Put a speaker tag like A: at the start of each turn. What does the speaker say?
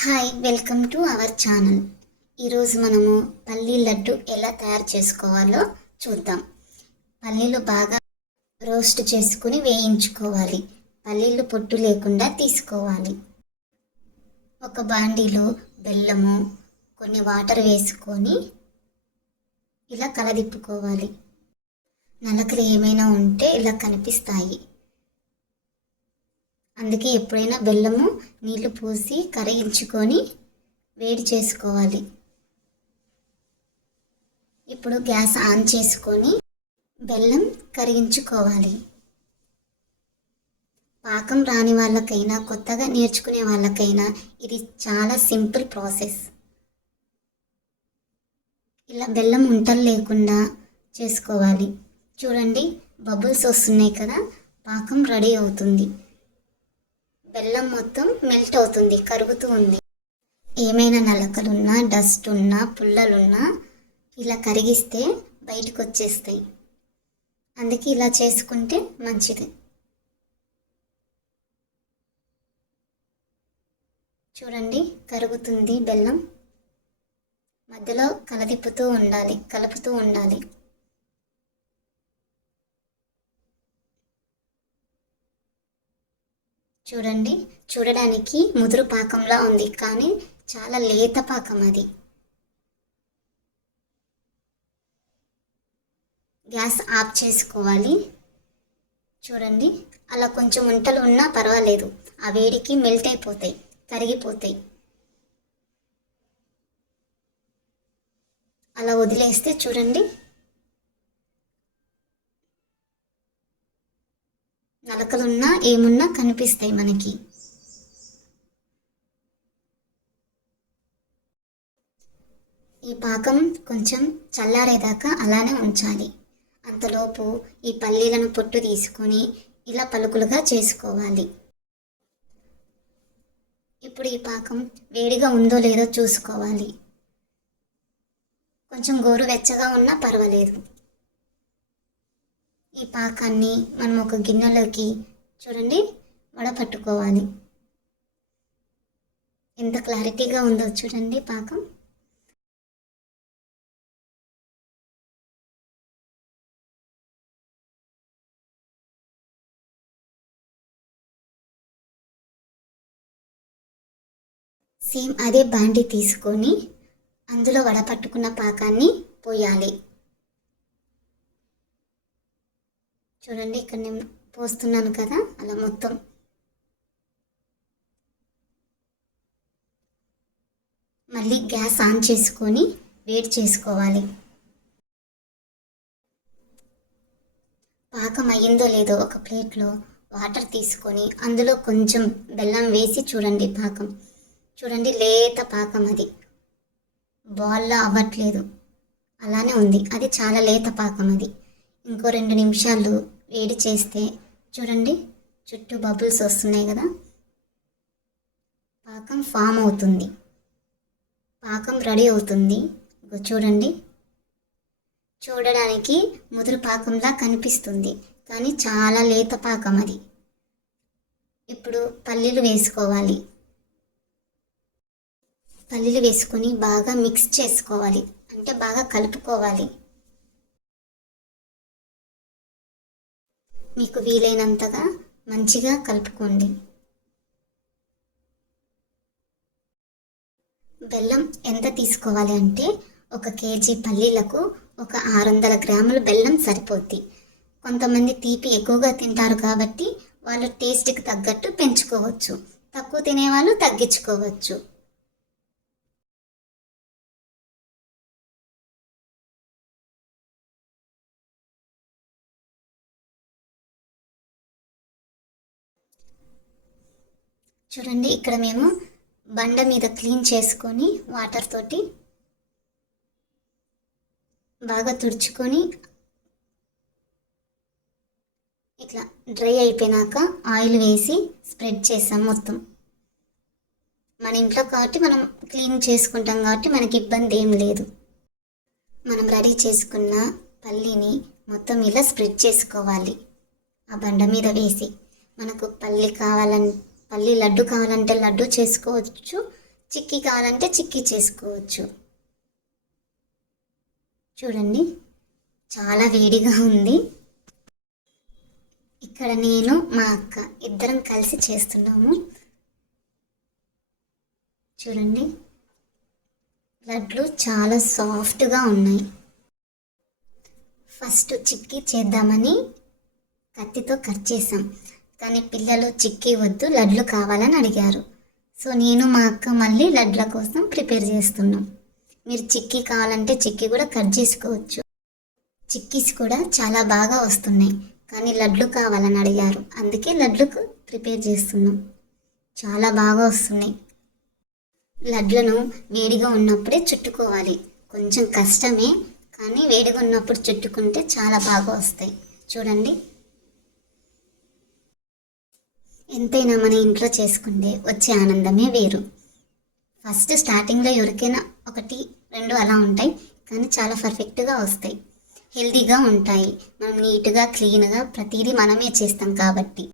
A: Hi welcome to our channel ఈరోజు మనము పల్లీ లడ్డు ఎలా తయారు చేసుకోవాలో చూద్దాం. పల్లీలు బాగా రోస్ట్ చేసుకుని వేయించుకోవాలి. పల్లీలు పొట్టు లేకుండా తీసుకోవాలి. ఒక బాండీలో బెల్లము కొన్ని వాటర్ వేసుకొని ఇలా కలదిప్పుకోవాలి. నలకలు ఏమైనా ఉంటే ఇలా కనిపిస్తాయి. అందుకే ఎప్పుడైనా బెల్లము నీళ్ళు పోసి కరిగించుకొని వేడి చేసుకోవాలి. ఇప్పుడు గ్యాస్ ఆన్ చేసుకొని బెల్లం కరిగించుకోవాలి. పాకం రాని వాళ్ళకైనా కొత్తగా నేర్చుకునే వాళ్ళకైనా ఇది చాలా సింపుల్ ప్రాసెస్. ఇలా బెల్లం ఉంటలు లేకుండా చేసుకోవాలి. చూడండి బబుల్స్ వస్తున్నాయి కదా పాకం రెడీ అవుతుంది. బెల్లం మొత్తం మెల్ట్ అవుతుంది కరుగుతూ ఉంది. ఏమైనా నలకలున్నా డస్ట్ ఉన్నా పుల్లలున్నా ఇలా కరిగిస్తే బయటకు వచ్చేస్తాయి. అందుకే ఇలా చేసుకుంటే మంచిది. చూడండి కరుగుతుంది బెల్లం. మధ్యలో కలదిప్పుతూ ఉండాలి కలుపుతూ ఉండాలి. చూడండి చూడడానికి ముదురు పాకంలా ఉంది కానీ చాలా లేత పాకం అది. గ్యాస్ ఆఫ్ చేసుకోవాలి. చూడండి అలా కొంచెం వంటలు ఉన్నా పర్వాలేదు. ఆ వేడికి మెల్ట్ అయిపోతాయి కరిగిపోతాయి. అలా వదిలేస్తే చూడండి నలకలున్నా ఏమున్నా కనిపిస్తాయి మనకి. ఈ పాకం కొంచెం చల్లారేదాకా అలానే ఉంచాలి. అంతలోపు ఈ పల్లీలను పొట్టు తీసుకొని ఇలా పలుకులుగా చేసుకోవాలి. ఇప్పుడు ఈ పాకం వేడిగా ఉందో లేదో చూసుకోవాలి. కొంచెం గోరువెచ్చగా ఉన్నా పర్వాలేదు. ఈ పాకాన్ని మనం ఒక గిన్నెలోకి చూడండి వడపట్టుకోవాలి ఎంత క్లారిటీగా ఉందో చూడండి పాకం. సేమ్ అదే బాండి తీసుకొని అందులో వడపట్టుకున్న పాకాన్ని పోయాలి. చూడండి ఇక్కడ నేను పోస్తున్నాను కదా అలా మొత్తం. మళ్ళీ గ్యాస్ ఆన్ చేసుకొని వేడి చేసుకోవాలి. పాకం అయ్యిందో లేదో ఒక ప్లేట్లో వాటర్ తీసుకొని అందులో కొంచెం బెల్లం వేసి చూడండి పాకం. చూడండి లేత పాకం అది. బాల్లో అవ్వట్లేదు. అలానే ఉంది. అది చాలా లేత పాకం అది. ఇంకో రెండు నిమిషాలు వేడి చేస్తే చూడండి చుట్టూ బబుల్స్ వస్తున్నాయి కదా. పాకం ఫామ్ అవుతుంది. పాకం రెడీ అవుతుంది. చూడండి. చూడడానికి ముదురు పాకంలా కనిపిస్తుంది. కానీ చాలా లేత పాకం అది. ఇప్పుడు పల్లీలు వేసుకోవాలి. పల్లీలు వేసుకొని బాగా మిక్స్ చేసుకోవాలి. అంటే బాగా కలుపుకోవాలి. మీకు వీలైనంతగా మంచిగా కలుపుకోండి. బెల్లం ఎంత తీసుకోవాలి అంటే ఒక కేజీ పల్లీలకు ఒక ఆరు వందల గ్రాముల బెల్లం సరిపోద్ది. కొంతమంది తీపి ఎక్కువగా తింటారు కాబట్టి వాళ్ళు టేస్ట్కి తగ్గట్టు పెంచుకోవచ్చు. తక్కువ తినేవాళ్ళు తగ్గించుకోవచ్చు. చూడండి ఇక్కడ మేము బండ మీద క్లీన్ చేసుకొని వాటర్ తోటి బాగా తుడుచుకొని ఇట్లా డ్రై అయిపోయినాక ఆయిల్ వేసి స్ప్రెడ్ చేసాం మొత్తం. మన ఇంట్లో కాబట్టి మనం క్లీన్ చేసుకుంటాం కాబట్టి మనకి ఇబ్బంది ఏం లేదు. మనం రెడీ చేసుకున్న పల్లీని మొత్తం ఇలా స్ప్రెడ్ చేసుకోవాలి. ఆ బండ మీద వేసి మనకు పల్లి కావాలంటే పల్లి లడ్డు కావాలంటే లడ్డు చేసుకోవచ్చు చిక్కీ కావాలంటే చిక్కీ చేసుకోవచ్చు. చూడండి చాలా వేడిగా ఉంది. ఇక్కడ నేను మా అక్క ఇద్దరం కలిసి చేస్తున్నాము. చూడండి లడ్లు చాలా సాఫ్ట్గా ఉన్నాయి. ఫస్ట్ చిక్కీ చేద్దామని కత్తితో కట్ చేసాం. కానీ పిల్లలు చిక్కీ వద్దు లడ్లు కావాలని అడిగారు. సో నేను మా అక్క మళ్ళీ లడ్ల కోసం ప్రిపేర్ చేస్తున్నాం. మీరు చిక్కీ కావాలంటే చిక్కీ కూడా కట్ చేసుకోవచ్చు. చిక్కీస్ కూడా చాలా బాగా వస్తున్నాయి కానీ లడ్లు కావాలని అడిగారు. అందుకే లడ్లకు ప్రిపేర్ చేస్తున్నాం. చాలా బాగా వస్తున్నాయి. లడ్లను వేడిగా ఉన్నప్పుడే చుట్టుకోవాలి. కొంచెం కష్టమే కానీ వేడిగా ఉన్నప్పుడు చుట్టుకుంటే చాలా బాగా వస్తాయి. చూడండి. ఎంతైనా మన ఇంట్లో చేసుకుంటే వచ్చే ఆనందమే వేరు. ఫస్ట్ స్టార్టింగ్లో ఎవరికైనా ఒకటి రెండు అలా ఉంటాయి కానీ చాలా పర్ఫెక్ట్గా వస్తాయి. హెల్తీగా ఉంటాయి. మనం నీట్గా క్లీన్గా ప్రతిదీ మనమే చేస్తాం కాబట్టి.